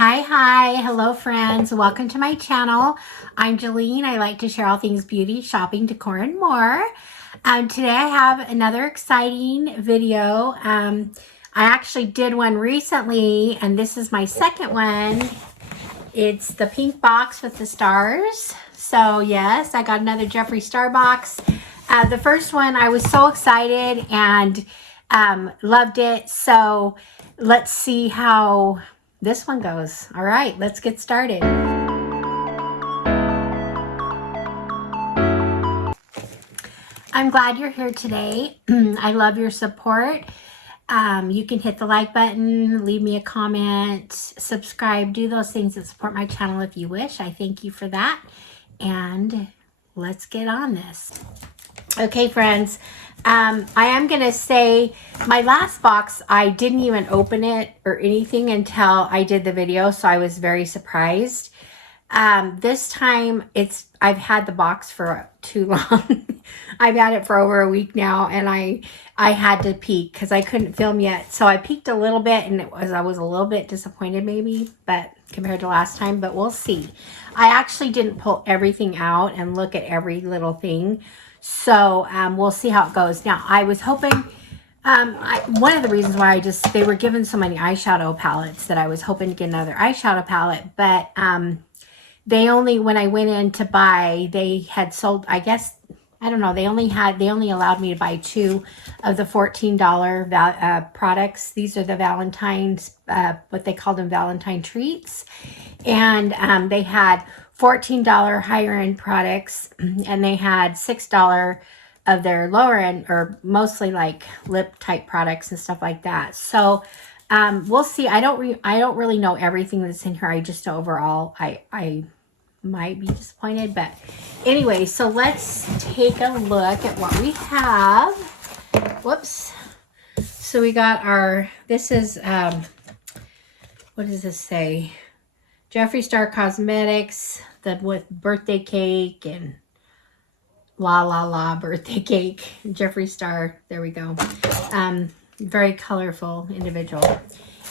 Hi, hello friends. Welcome to my channel. I'm Jolene. I like to share all things beauty, shopping, decor, and more. Today I have another exciting video. I actually did one recently, and this is my second one. It's the pink box with the stars. So yes, I got another Jeffree Star box. The first one, I was so excited and loved it. So let's see how this one goes. All right, let's get started. I'm glad you're here today. I love your support. You can hit the like button, leave me a comment, subscribe, do those things that support my channel if you wish. I thank you for that. And let's get on this. Okay, friends, I am going to say my last box, I didn't even open it or anything until I did the video, so I was very surprised. This time, I've had the box for too long. I've had it for over a week now, and I had to peek because I couldn't film yet. So I peeked a little bit, and I was a little bit disappointed maybe, but compared to last time, but we'll see. I actually didn't pull everything out and look at every little thing. So we'll see how it goes. Now, I was hoping, one of the reasons why they were given so many eyeshadow palettes that I was hoping to get another eyeshadow palette, but they only, when I went in to buy, they had sold, I guess, I don't know, they only allowed me to buy 2 of the $14 products. These are the Valentine's, what they called them, Valentine treats. And they had $14 higher end products, and they had $6 of their lower end, or mostly like lip type products and stuff like that. So we'll see. I don't really know everything that's in here. I just know overall I might be disappointed, but anyway, so let's take a look at what we have. Whoops. So we got this is what does this say? Jeffree Star Cosmetics, with birthday cake and la birthday cake. Jeffree Star, there we go. Very colorful individual.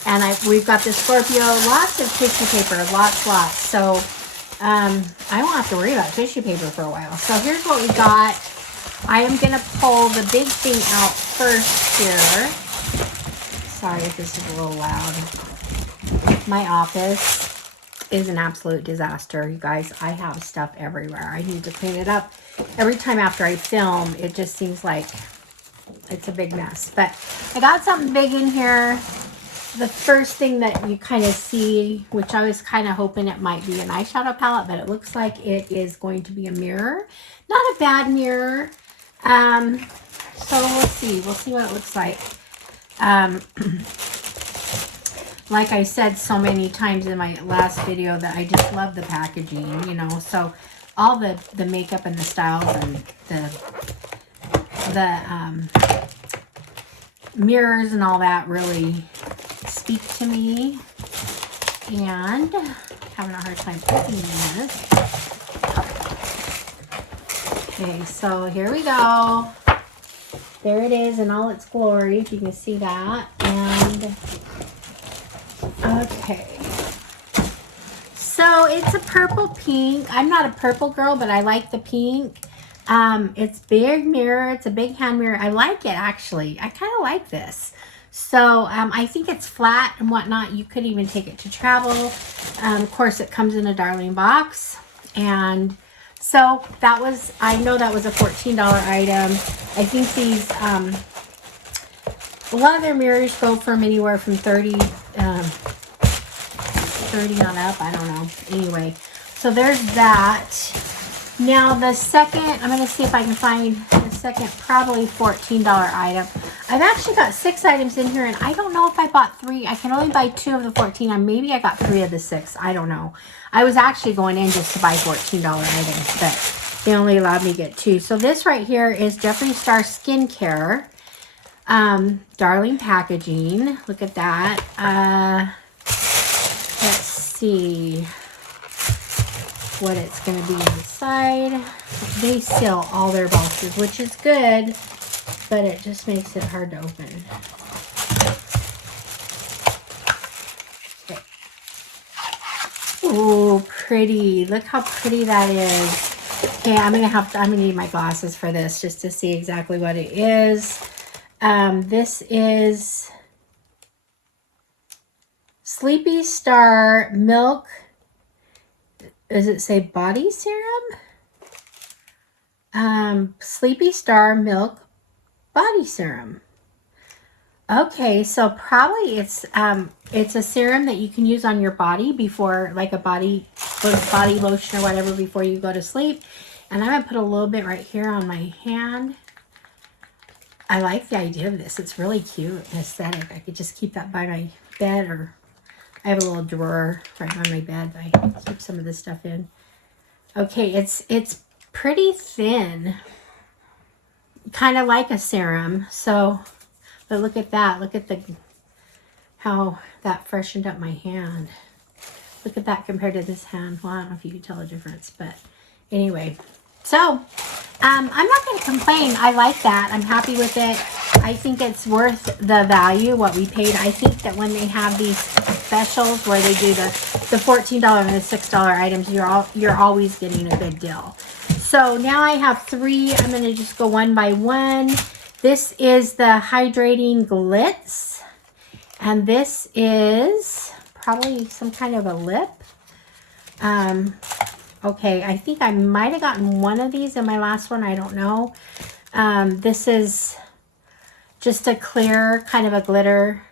And we've got the Scorpio, lots of tissue paper, lots. So I won't have to worry about tissue paper for a while. So here's what we got. I am going to pull the big thing out first here. Sorry if this is a little loud. My office is an absolute disaster, you guys. I have stuff everywhere. I need to clean it up. Every time after I film, it just seems like it's a big mess. But I got something big in here. The first thing that you kind of see, which I was kind of hoping it might be an eyeshadow palette, but it looks like it is going to be a mirror. Not a bad mirror. So we'll see. We'll see what it looks like. Like I said so many times in my last video that I just love the packaging, you know. So all the makeup and the styles and the mirrors and all that really speak to me. And having a hard time opening this. Okay, so here we go. There it is in all its glory, if you can see that. And okay, so it's a purple pink. I'm not a purple girl, but I like the pink. It's big mirror. It's a big hand mirror. I like it, actually. I kind of like this. So I think it's flat and whatnot. You could even take it to travel. Of course, it comes in a darling box. And so that was, I know that was a $14 item. I think these, a lot of their mirrors go from anywhere from 30 on up. I don't know. Anyway, so there's that. Now the second, I'm going to see if I can find the second probably $14 item. I've actually got 6 items in here, and I don't know if I bought 3. I can only buy 2 of the 14, and maybe I got 3 of the 6. I don't know. I was actually going in just to buy $14 items, but they only allowed me to get 2. So this right here is Jeffree Star Skincare. Darling packaging. Look at that. Let's see what it's going to be inside. They seal all their boxes, which is good, but it just makes it hard to open. Okay. Ooh, pretty. Look how pretty that is. Okay, I'm gonna need my glasses for this just to see exactly what it is. This is Sleepy Star Milk. Does it say body serum? Sleepy Star Milk Body Serum. Okay, so probably it's a serum that you can use on your body before, like a body lotion or whatever, before you go to sleep. And I'm gonna put a little bit right here on my hand. I like the idea of this. It's really cute and aesthetic. I could just keep that by my bed, or I have a little drawer right on my bed that I keep some of this stuff in. Okay, it's pretty thin, kind of like a serum. So, but look at that. Look at how that freshened up my hand. Look at that compared to this hand. Well, I don't know if you can tell the difference, but anyway. So, I'm not going to complain. I like that. I'm happy with it. I think it's worth the value, what we paid. I think that when they have these specials where they do the $14 and the $6 items, you're always getting a good deal. So now I have 3. I'm going to just go one by one. This is the Hydrating Glitz. And this is probably some kind of a lip. Okay, I think I might have gotten one of these in my last one. I don't know. This is just a clear, kind of a glitter.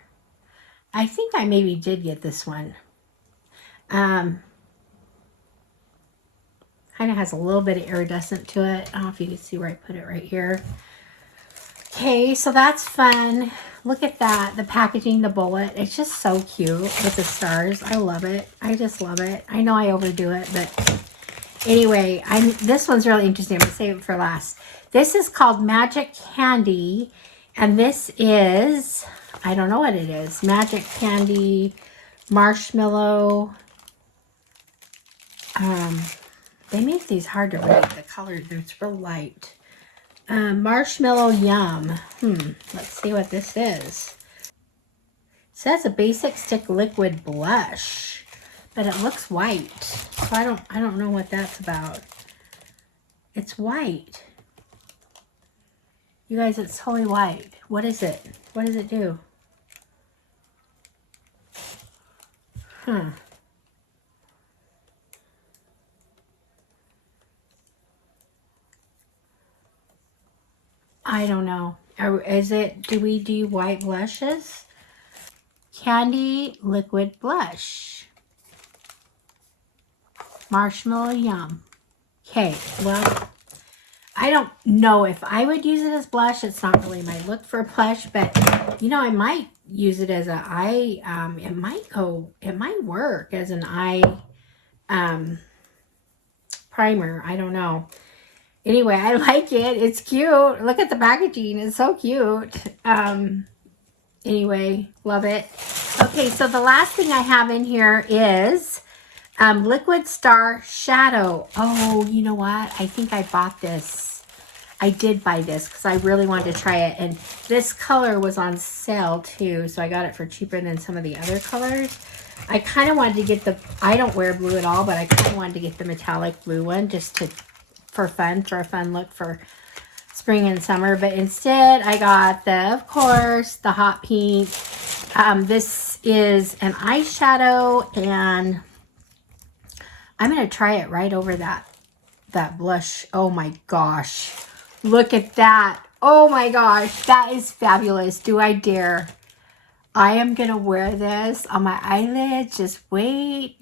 I think I maybe did get this one. Kind of has a little bit of iridescent to it. I don't know if you can see where I put it right here. Okay, so that's fun. Look at that, the packaging, the bullet. It's just so cute with the stars. I love it. I just love it. I know I overdo it, but anyway, this one's really interesting. I'm going to save it for last. This is called Magic Candy, and this is, I don't know what it is, Magic Candy Marshmallow. They make these hard to read. The color, it's real light. Marshmallow Yum. Let's see what this is. It says a basic stick liquid blush, but it looks white. So I don't know what that's about. It's white. You guys, it's totally white. What is it? What does it do? I don't know. Is it, do we do white blushes? Candy liquid blush. Marshmallow Yum. Okay, well, I don't know if I would use it as blush. It's not really my look for blush, but you know, I might use it as an eye. It might work as an eye primer. I don't know. Anyway, I like it. It's cute. Look at the packaging. It's so cute. Anyway, love it. Okay, so the last thing I have in here is Liquid Star Shadow. Oh, you know what? I think I bought this. I did buy this because I really wanted to try it. And this color was on sale too, so I got it for cheaper than some of the other colors. I kind of wanted to get the, I don't wear blue at all, but I kind of wanted to get the metallic blue one just to, for a fun look for spring and summer. But instead I got of course, the hot pink. This is an eyeshadow, and I'm going to try it right over that blush. Oh my gosh. Look at that. Oh my gosh. That is fabulous. Do I dare? I am going to wear this on my eyelids. Just wait.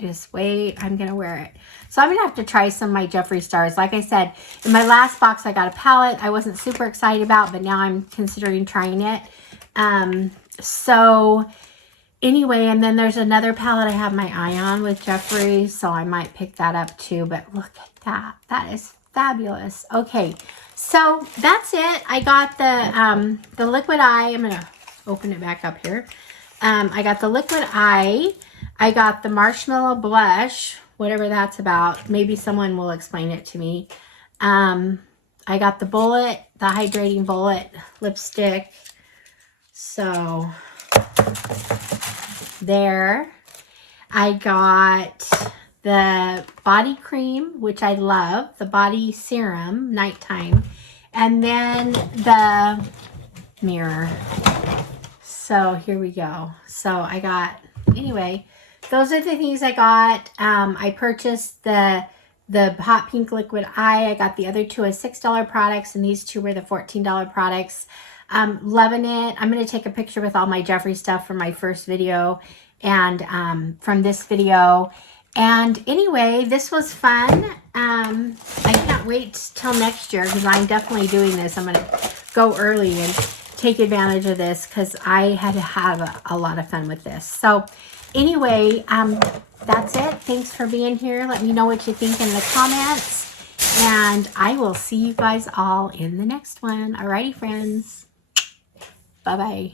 I'm going to wear it. So I'm going to have to try some of my Jeffree Stars. Like I said, in my last box, I got a palette I wasn't super excited about, but now I'm considering trying it. So anyway, and then there's another palette I have my eye on with Jeffree, so I might pick that up too. But look at that. That is fabulous. Okay, so that's it. I got the liquid eye. I'm going to open it back up here. I got the liquid eye. I got the marshmallow blush, whatever that's about. Maybe someone will explain it to me. I got the bullet, the hydrating bullet lipstick. So there. I got the body cream, which I love, the body serum, nighttime, and then the mirror. So here we go. So I got, anyway, those are the things I got. I purchased the hot pink liquid eye. I got the other two as $6 products, and these two were the $14 products. Loving it. I'm going to take a picture with all my Jeffree stuff from my first video and from this video. And anyway, this was fun. I can't wait till next year because I'm definitely doing this. I'm going to go early and take advantage of this because I had to have a lot of fun with this. So anyway, that's it. Thanks for being here. Let me know what you think in the comments. And I will see you guys all in the next one. Alrighty, friends. Bye-bye.